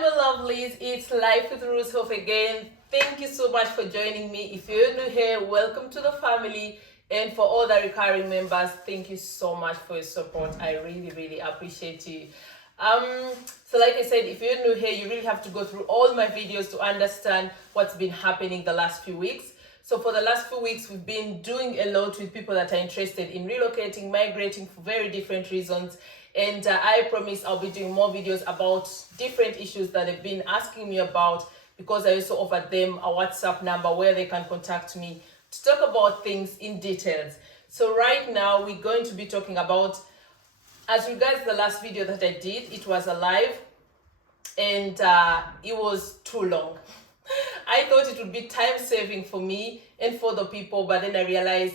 Hi my lovelies, it's Lifewithruzhoff again. Thank you so much for joining me. If you're new here, welcome to the family. And for all the recurring members, thank you so much for your support. I really appreciate you. So like I said, if you're new here, you really have to go through all my videos to understand what's been happening the last few weeks. So for the last few weeks, we've been doing a lot with people that are interested in relocating, migrating for very different reasons. And I promise I'll be doing more videos about different issues that they've been asking me about, because I also offered them a WhatsApp number where they can contact me to talk about things in details. So right now we're going to be talking about, as regards the last video that I did, it was a live and it was too long. I thought it would be time saving for me and for the people, but then I realized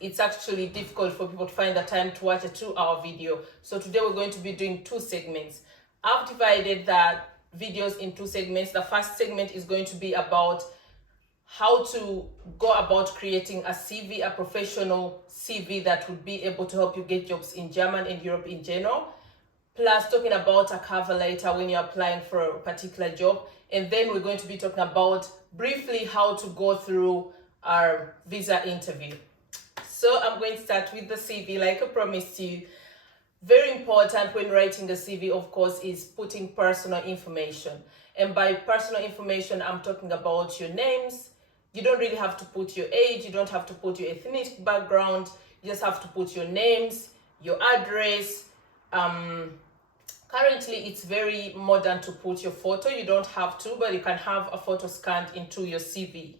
it's actually difficult for people to find the time to watch a 2-hour video. So today we're going to be doing 2 segments. I've divided the videos in 2 segments. The first segment is going to be about how to go about creating a CV, a professional CV that would be able to help you get jobs in Germany and Europe in general, plus talking about a cover letter when you're applying for a particular job. And then we're going to be talking about briefly how to go through our visa interview. So I'm going to start with the CV like I promised you. Very important when writing a CV, of course, is putting personal information. And by personal information, I'm talking about your names. You don't really have to put your age. You don't have to put your ethnic background. You just have to put your names, your address. Currently, it's very modern to put your photo. You don't have to, but you can have a photo scanned into your CV.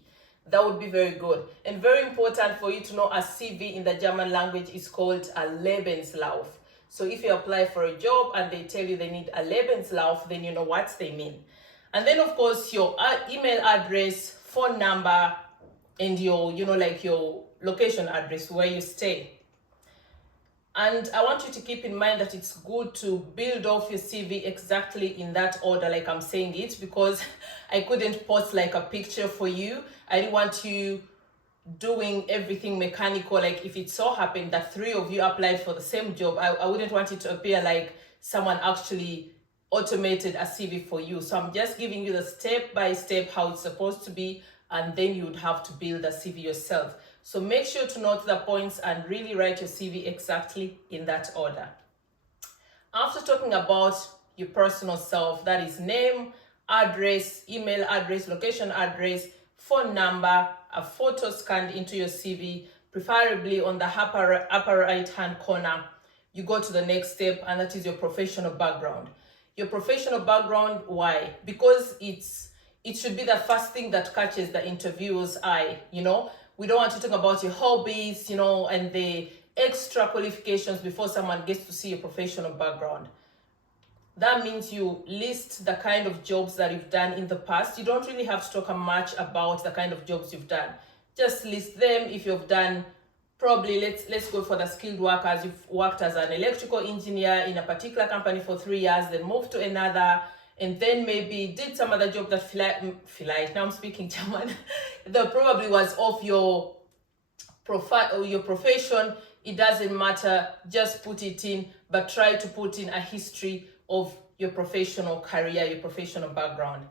That would be very good. And very important for you to know, a CV in the German language is called a Lebenslauf. So if you apply for a job and they tell you they need a Lebenslauf, then you know what they mean. And then of course your email address, phone number, and your, like your location address where you stay. And I want you to keep in mind that it's good to build off your CV exactly in that order, like I'm saying it, because I couldn't post like a picture for you. I didn't want you doing everything mechanical. Like if it so happened that 3 of you applied for the same job, I wouldn't want it to appear like someone actually automated a CV for you. So I'm just giving you the step-by-step how it's supposed to be, and then you would have to build a CV yourself. So make sure to note the points and really write your CV exactly in that order. After talking about your personal self, that is name, address, email address, location address, phone number, a photo scanned into your CV, preferably on the upper right hand corner, you go to the next step, and that is your professional background. Your professional background, why? Because it should be the first thing that catches the interviewer's eye. We don't want to talk about your hobbies, and the extra qualifications before someone gets to see your professional background. That means you list the kind of jobs that you've done in the past. You don't really have to talk much about the kind of jobs you've done. Just list them. If you've done, probably, let's go for the skilled workers. You've worked as an electrical engineer in a particular company for 3 years, then moved to another, and then maybe did some other job that vielleicht, now I'm speaking German, that probably was off your profile or your profession. It doesn't matter, just put it in, but try to put in a history of your professional career, your professional background.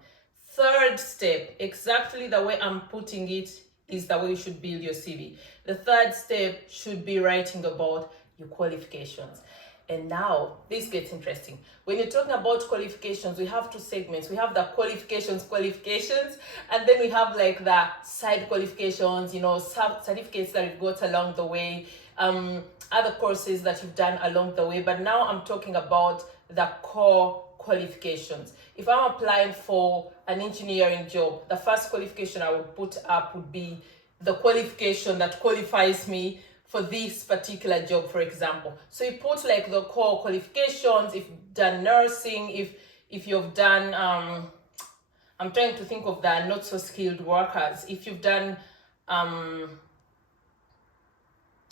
Third step, exactly the way I'm putting it, is the way you should build your CV. The third step should be writing about your qualifications. And now this gets interesting. When you're talking about qualifications, we have 2 segments. We have the qualifications, and then we have like the side qualifications, certificates that you've got along the way, other courses that you've done along the way. But now I'm talking about the core qualifications. If I'm applying for an engineering job, the first qualification I would put up would be the qualification that qualifies me for this particular job, for example. So you put like the core qualifications. If you've done nursing, if you've done, I'm trying to think of the not so skilled workers. If you've done,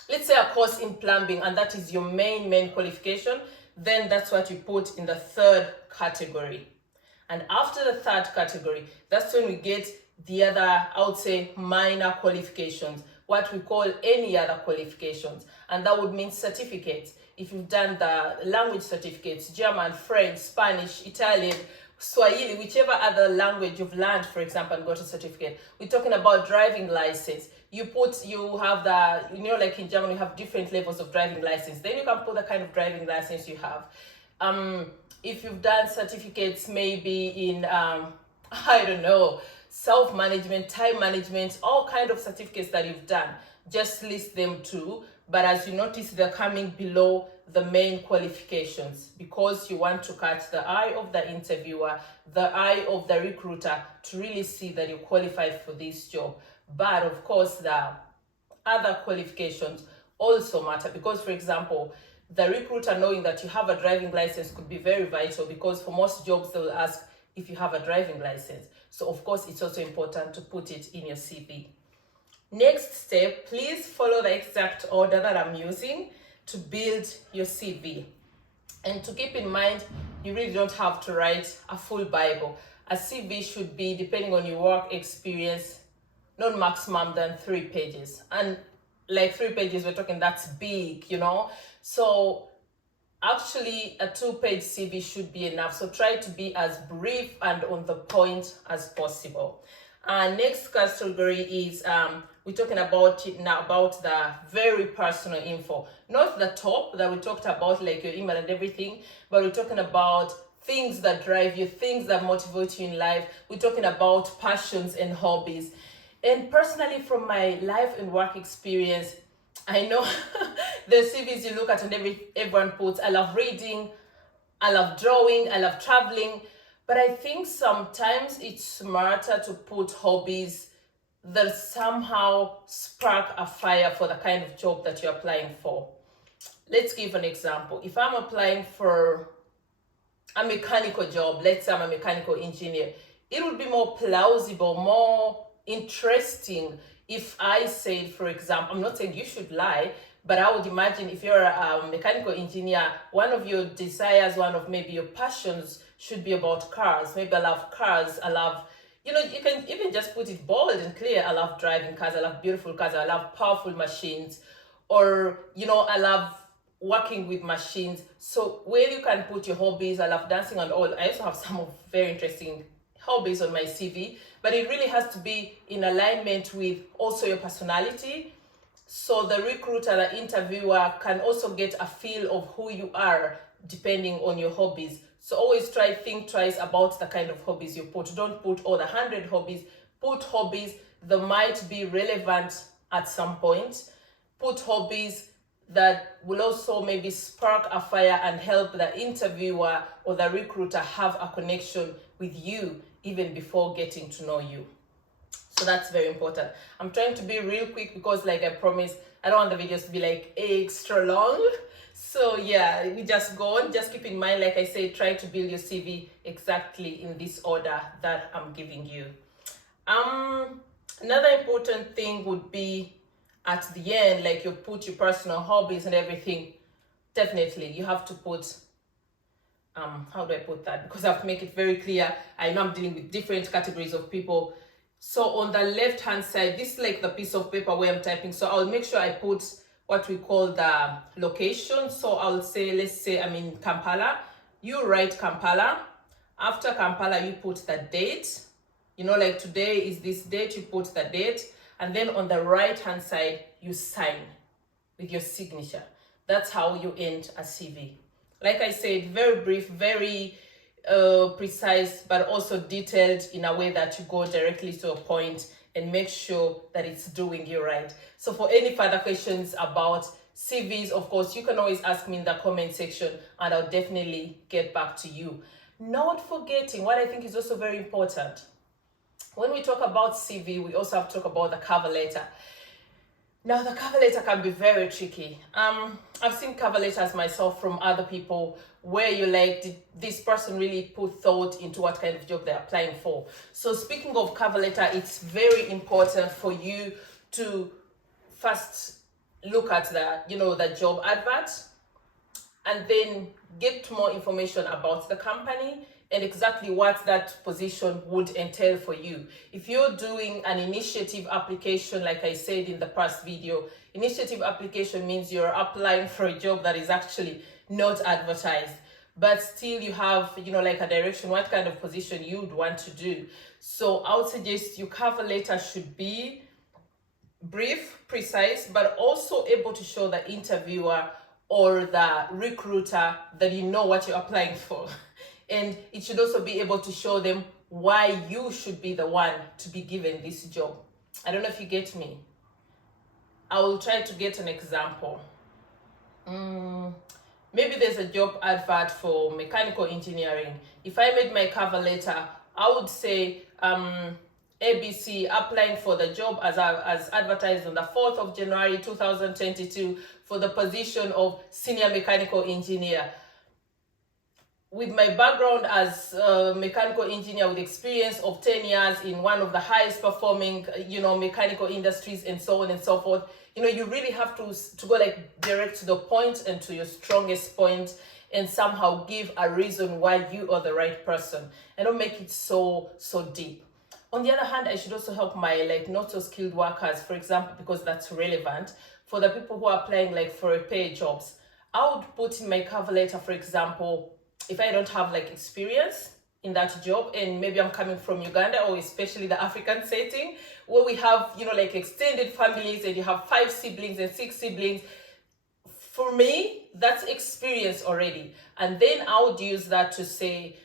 let's say a course in plumbing, and that is your main qualification, then that's what you put in the 3rd category. And after the 3rd category, that's when we get the other, I would say, minor qualifications, what we call any other qualifications. And that would mean certificates. If you've done the language certificates, German, French, Spanish, Italian, Swahili, whichever other language you've learned, for example, and got a certificate. We're talking about driving license. You have the, like in Germany, you have different levels of driving license. Then you can put the kind of driving license you have. If you've done certificates, maybe in, I don't know, self-management, time management, all kind of certificates that you've done, just list them too. But as you notice, they're coming below the main qualifications, because you want to catch the eye of the interviewer, the eye of the recruiter, to really see that you're qualified for this job. But of course, the other qualifications also matter, because, for example, the recruiter knowing that you have a driving license could be very vital, because for most jobs they will ask if you have a driving license. So of course, it's also important to put it in your CV. Next step, please follow the exact order that I'm using to build your CV. And to keep in mind, you really don't have to write a full Bible. A CV should be, depending on your work experience, not maximum than 3 pages. And like 3 pages, we're talking, that's big, So actually a 2-page CV should be enough. So try to be as brief and on the point as possible. Next category is, we're talking about it now, about the very personal info. Not the top that we talked about, like your email and everything, but we're talking about things that drive you, things that motivate you in life. We're talking about passions and hobbies. And personally, from my life and work experience, I know the CVs you look at and everyone puts, I love reading, I love drawing, I love traveling. But I think sometimes it's smarter to put hobbies that somehow spark a fire for the kind of job that you're applying for. Let's give an example. If I'm applying for a mechanical job, let's say I'm a mechanical engineer, it would be more plausible, more interesting if I said, for example, I'm not saying you should lie, but I would imagine if you're a mechanical engineer, one of your desires, one of maybe your passions should be about cars. Maybe I love cars, I love, you can even just put it bold and clear. I love driving cars, I love beautiful cars, I love powerful machines, or, I love working with machines. So where you can put your hobbies, I love dancing and all. I also have some of very interesting hobbies on my CV, but it really has to be in alignment with also your personality. So the recruiter, the interviewer can also get a feel of who you are depending on your hobbies. So always think twice about the kind of hobbies you put. Don't put all the 100 hobbies. Put hobbies that might be relevant at some point. Put hobbies that will also maybe spark a fire and help the interviewer or the recruiter have a connection with you even before getting to know you. So that's very important. I'm trying to be real quick because, like I promised, I don't want the videos to be like extra long. So yeah, we just go on. Just keep in mind, like I said, try to build your CV exactly in this order that I'm giving you. Another important thing would be at the end, like you put your personal hobbies and everything. Definitely, you have to put, how do I put that? Because I have to make it very clear. I know I'm dealing with different categories of people. So on the left hand side, this is like the piece of paper where I'm typing. So I'll make sure I put what we call the location. So I'll say, let's say I'm in Kampala. You write Kampala. After Kampala, you put the date. Like today is this date, you put the date. And then on the right hand side, you sign with your signature. That's how you end a CV. Like I said, very brief, very precise, but also detailed in a way that you go directly to a point and make sure that it's doing you right. So for any further questions about CVs, of course, you can always ask me in the comment section and I'll definitely get back to you. Not forgetting what I think is also very important. When we talk about CV, we also have to talk about the cover letter. Now, the cover letter can be very tricky. I've seen cover letters myself from other people where you're like, did this person really put thought into what kind of job they're applying for? So speaking of cover letter, it's very important for you to first look at the job advert and then get more information about the company and exactly what that position would entail for you. If you're doing an initiative application, like I said in the past video, initiative application means you're applying for a job that is actually not advertised. but still you have, you know, like a direction, what kind of position you'd want to do. So I would suggest your cover letter should be brief, precise, but also able to show the interviewer or the recruiter that you know what you're applying for. And it should also be able to show them why you should be the one to be given this job. I don't know if you get me. I will try to get an example. Maybe there's a job advert for mechanical engineering. If I made my cover letter, I would say ABC applying for the job as advertised on the 4th of January 2022 for the position of senior mechanical engineer. With my background as a mechanical engineer with experience of 10 years in one of the highest performing, you know, mechanical industries and so on and so forth, you know, you really have to go like direct to the point and to your strongest point and somehow give a reason why you are the right person and don't make it so deep. On the other hand, I should also help my like not so skilled workers, for example, because that's relevant for the people who are applying like for paid jobs. I would put in my cover letter, for example, if I don't have like experience in that job and maybe I'm coming from Uganda or especially the African setting where we have, you know, like extended families and you have 5 siblings and 6 siblings. For me, that's experience already. And then I would use that to say,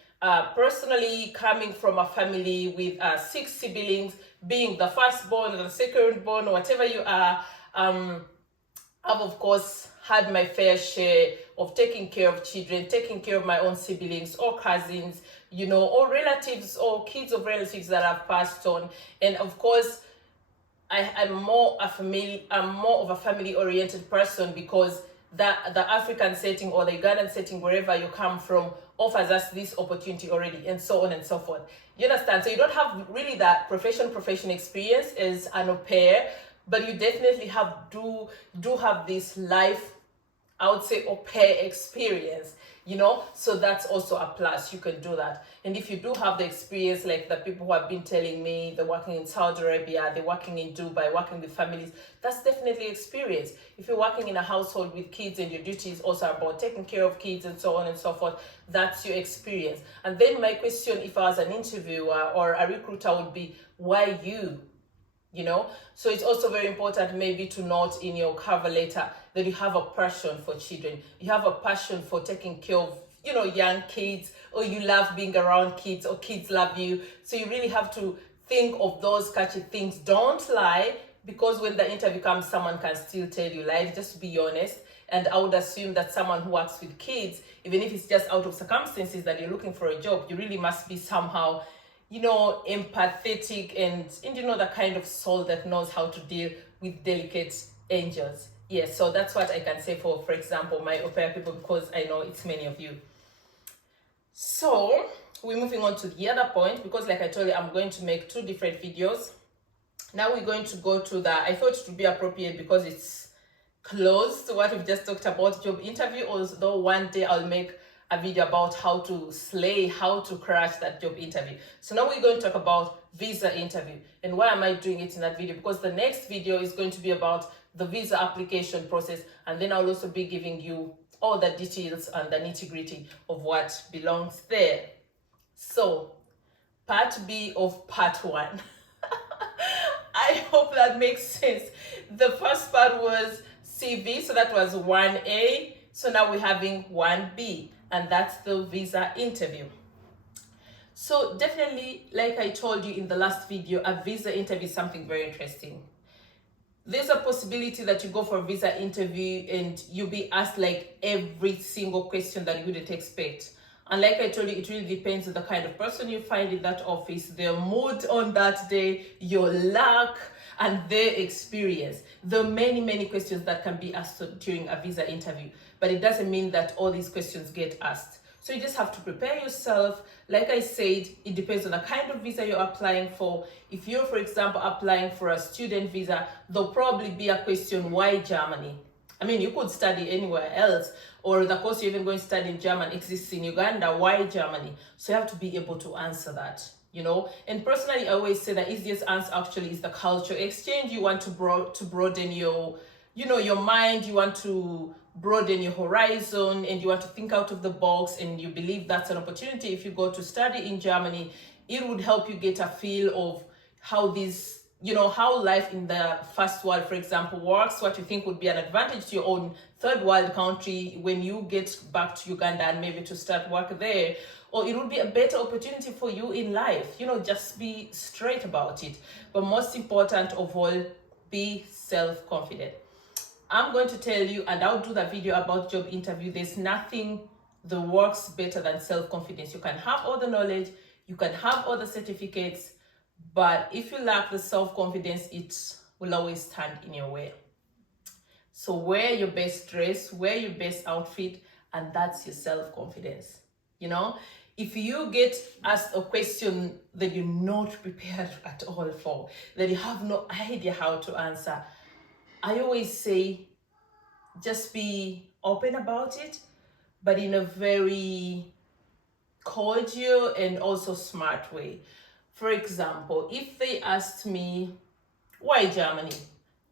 personally coming from a family with 6 siblings, being the firstborn or the secondborn or whatever you are, I've of course had my fair share of taking care of children, taking care of my own siblings or cousins, you know, or relatives or kids of relatives that have passed on. And of course, I'm more of a family-oriented person because the African setting or the Ugandan setting, wherever you come from, offers us this opportunity already, and so on and so forth. You understand? So you don't have really that profession experience as an au pair, but you definitely do have this life, I would say, au pair experience, you know, so that's also a plus. You can do that. And if you do have the experience, like the people who have been telling me they're working in Saudi Arabia, they're working in Dubai, working with families, that's definitely experience. If you're working in a household with kids and your duty is also about taking care of kids and so on and so forth, that's your experience. And then my question, if I was an interviewer or a recruiter, would be, why you? You know, so it's also very important maybe to note in your cover letter that you have a passion for children, you have a passion for taking care of, you know, young kids, or you love being around kids, or kids love you. So you really have to think of those catchy things. Don't lie, because when the interview comes, someone can still tell you lies. Just be honest. And I would assume that someone who works with kids, even if it's just out of circumstances that you're looking for a job, you really must be somehow, you know, empathetic and you know, the kind of soul that knows how to deal with delicate angels. Yes, so that's what I can say for example, my au pair people, because I know it's many of you. So we're moving on to the other point, because like I told you, I'm going to make 2 different videos. Now we're going to go to the, I thought it would be appropriate because it's close to what we've just talked about, job interview, although one day I'll make a video about how to slay, how to crash that job interview. So now we're going to talk about visa interview. And why am I doing it in that video? Because the next video is going to be about the visa application process, and then I'll also be giving you all the details and the nitty-gritty of what belongs there. So part B of part 1. I hope that makes sense. The first part was CV, so that was 1A. So now we're having 1B, and that's the visa interview. So definitely, like I told you in the last video, a visa interview is something very interesting. There's a possibility that you go for a visa interview and you'll be asked like every single question that you wouldn't expect. And like I told you, it really depends on the kind of person you find in that office, their mood on that day, your luck, and their experience. There are many questions that can be asked during a visa interview, but it doesn't mean that all these questions get asked. So you just have to prepare yourself. Like I said, it depends on the kind of visa you're applying for. If you're, for example, applying for a student visa, there'll probably be a question, why Germany? I mean, you could study anywhere else, or the course you're even going to study in German exists in Uganda, why Germany? So you have to be able to answer that, you know. And personally, I always say the easiest answer actually is the culture exchange. You want to broaden your, you know, your mind. You want to broaden your horizon and you want to think out of the box and you believe that's an opportunity, if you go to study in Germany, it would help you get a feel of how these, how life in the first world, for example, works, what you think would be an advantage to your own third world country when you get back to Uganda and maybe to start work there, or it would be a better opportunity for you in life. Just be straight about it. But most important of all, be self-confident. I'm going to tell you, and I'll do the video about job interview, there's nothing that works better than self-confidence. You can have all the knowledge, you can have all the certificates, but if you lack the self-confidence, it will always stand in your way. So wear your best dress, wear your best outfit, and that's your self-confidence. If you get asked a question that you're not prepared at all for, that you have no idea how to answer, I always say, just be open about it, but in a very cordial and also smart way. For example, if they asked me, why Germany?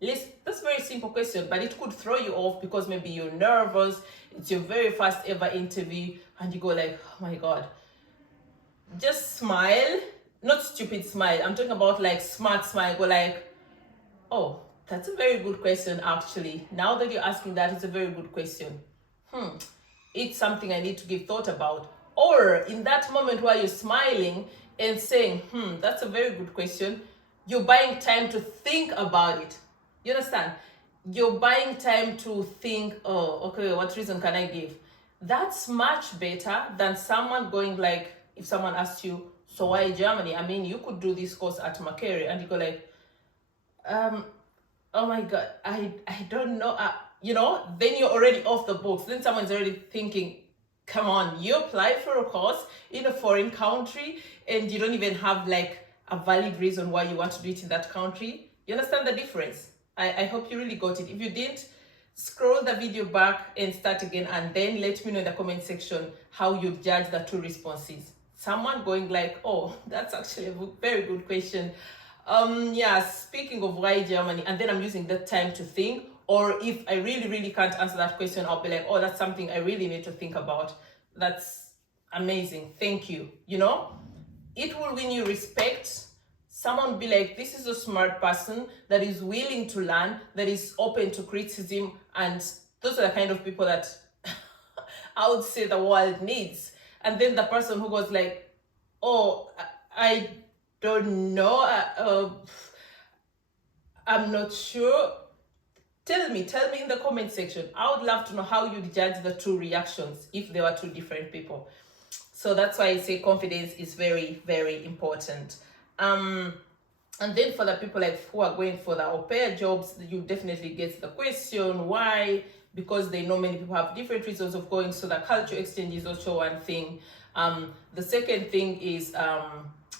That's a very simple question, but it could throw you off because maybe you're nervous, it's your very first ever interview, and you go like, oh my God. Just smile, not stupid smile. I'm talking about like smart smile. Go like, oh, that's a very good question actually. Now that you're asking that, it's a very good question. It's something I need to give thought about. Or in that moment where you're smiling and saying, that's a very good question, you're buying time to think about it. You understand? You're buying time to think, oh, okay, what reason can I give? That's much better than someone going like, if someone asks you, so why Germany? I mean, you could do this course at Macquarie, and you go like, oh my God, I don't know. Then you're already off the books. Then someone's already thinking, come on, you applied for a course in a foreign country and you don't even have like a valid reason why you want to do it in that country. You understand the difference? I hope you really got it. If you didn't, scroll the video back and start again, and then let me know in the comment section how you judge the two responses. Someone going like, oh, that's actually a very good question. Speaking of why Germany, and then I'm using that time to think, or if I really can't answer that question, I'll be like, oh, that's something I really need to think about. That's amazing, thank you. It will win you respect. Someone will be like, this is a smart person that is willing to learn, that is open to criticism, and those are the kind of people that I would say the world needs. And then the person who goes like, oh, I don't know, I'm not sure. Tell me in the comment section. I would love to know how you judge the two reactions if they were two different people. So that's why I say confidence is very, very important. And then for the people like who are going for the au pair jobs, you definitely get the question, why? Because they know many people have different reasons of going, so the culture exchange is also one thing. The second thing is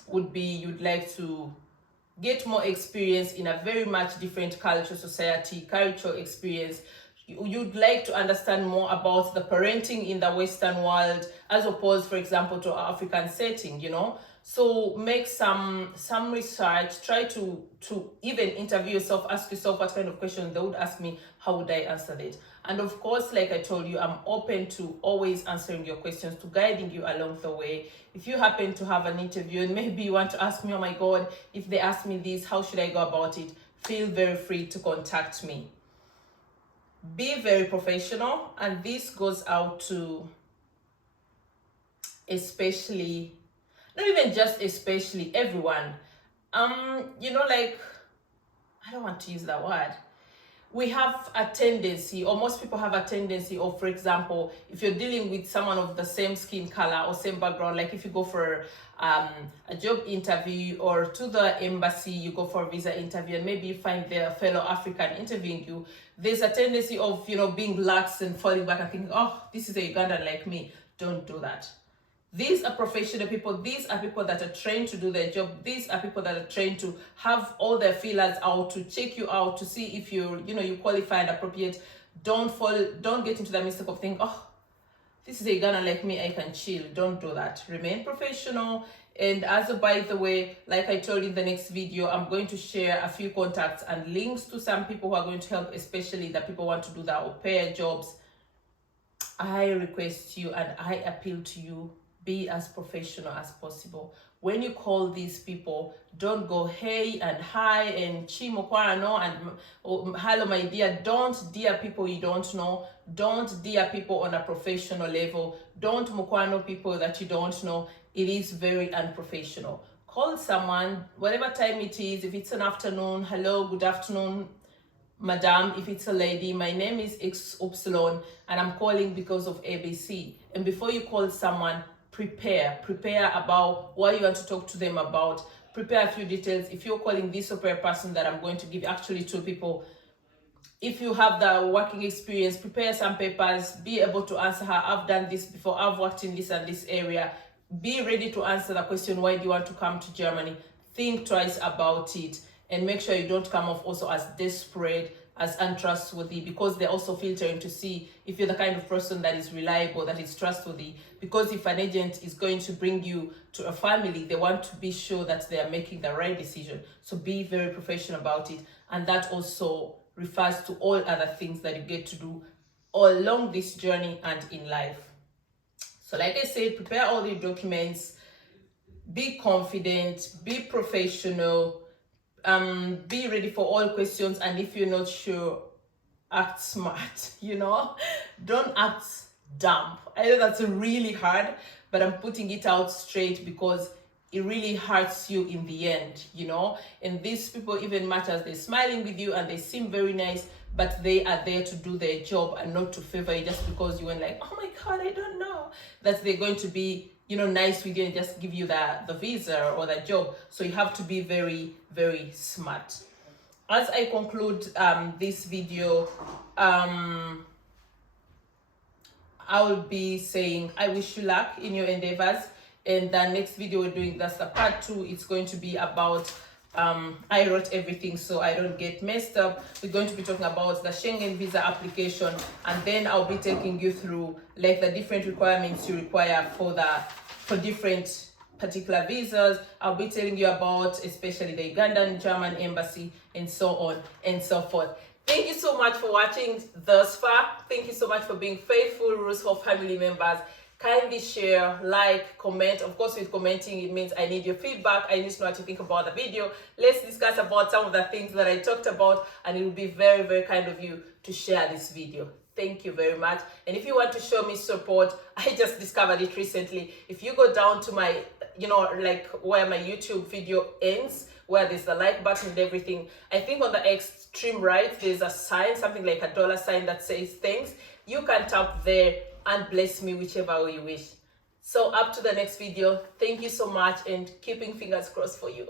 would be you'd like to get more experience in a very much different culture, society, cultural experience. You'd like to understand more about the parenting in the Western world as opposed, for example, to our African setting, So make some research, try to even interview yourself, ask yourself what kind of questions they would ask me, how would I answer that? And of course, like I told you, I'm open to always answering your questions, to guiding you along the way. If you happen to have an interview and maybe you want to ask me, oh my God, if they ask me this, how should I go about it? Feel very free to contact me. Be very professional, and this goes out to especially, not even just especially, everyone. Like, I don't want to use that word. We have a tendency, or most people have a tendency of, for example, if you're dealing with someone of the same skin color or same background, like if you go for a job interview or to the embassy, you go for a visa interview, and maybe you find their fellow African interviewing you, there's a tendency of, being lax and falling back and thinking, oh, this is a Ugandan like me. Don't do that. These are professional people. These are people that are trained to do their job. These are people that are trained to have all their feelers out, to check you out, to see if you qualify and appropriate. Don't get into the mistake of thinking, oh, this is a Ghana like me, I can chill. Don't do that. Remain professional. And as a by the way, like I told you in the next video, I'm going to share a few contacts and links to some people who are going to help, especially the people who want to do the au pair jobs. I request you and I appeal to you, be as professional as possible. When you call these people, don't go hey and hi and chimokwarano and hello my dear. Don't dear people you don't know. Don't dear people on a professional level. Don't mokwano people that you don't know. It is very unprofessional. Call someone, whatever time it is. If it's an afternoon, hello, good afternoon, Madam. If it's a lady, my name is XY and I'm calling because of ABC. And before you call someone, prepare about what you want to talk to them about. Prepare a few details. If you're calling this AUPAIR person that I'm going to give, actually 2 people, if you have the working experience, prepare some papers, be able to answer her. I've done this before, I've worked in this and this area. Be ready to answer the question, why do you want to come to Germany? Think twice about it and make sure you don't come off also as desperate, as untrustworthy, because they're also filtering to see if you're the kind of person that is reliable, that is trustworthy. Because if an agent is going to bring you to a family, they want to be sure that they are making the right decision. So be very professional about it. And that also refers to all other things that you get to do all along this journey and in life. So like I said, prepare all your documents, be confident, be professional, be ready for all questions, and if you're not sure, act smart, don't act dumb. I know that's really hard, but I'm putting it out straight because it really hurts you in the end, and these people, even much as they're smiling with you and they seem very nice, but they are there to do their job and not to favor you just because you went like, oh my God, I don't know, that they're going to be nice with you and just give you the visa or the job. So you have to be very, very smart. As I conclude this video, I will be saying I wish you luck in your endeavors. And the next video we're doing, that's the part 2. It's going to be about I wrote everything so I don't get messed up. We're going to be talking about the Schengen visa application, and then I'll be taking you through like the different requirements you require for different particular visas. I'll be telling you about especially the Ugandan and German embassy and so on and so forth. Thank you so much for watching thus far. Thank you so much for being faithful Ruzhoff family members. Kindly share, like, comment. Of course, with commenting, it means I need your feedback. I need to know what you think about the video. Let's discuss about some of the things that I talked about, and it will be very, very kind of you to share this video. Thank you very much. And if you want to show me support, I just discovered it recently. If you go down to my, like where my YouTube video ends, where there's the like button and everything, I think on the extreme right, there's a sign, something like a $sign that says thanks. You can tap there and bless me whichever way you wish. So up to the next video. Thank you so much and keeping fingers crossed for you.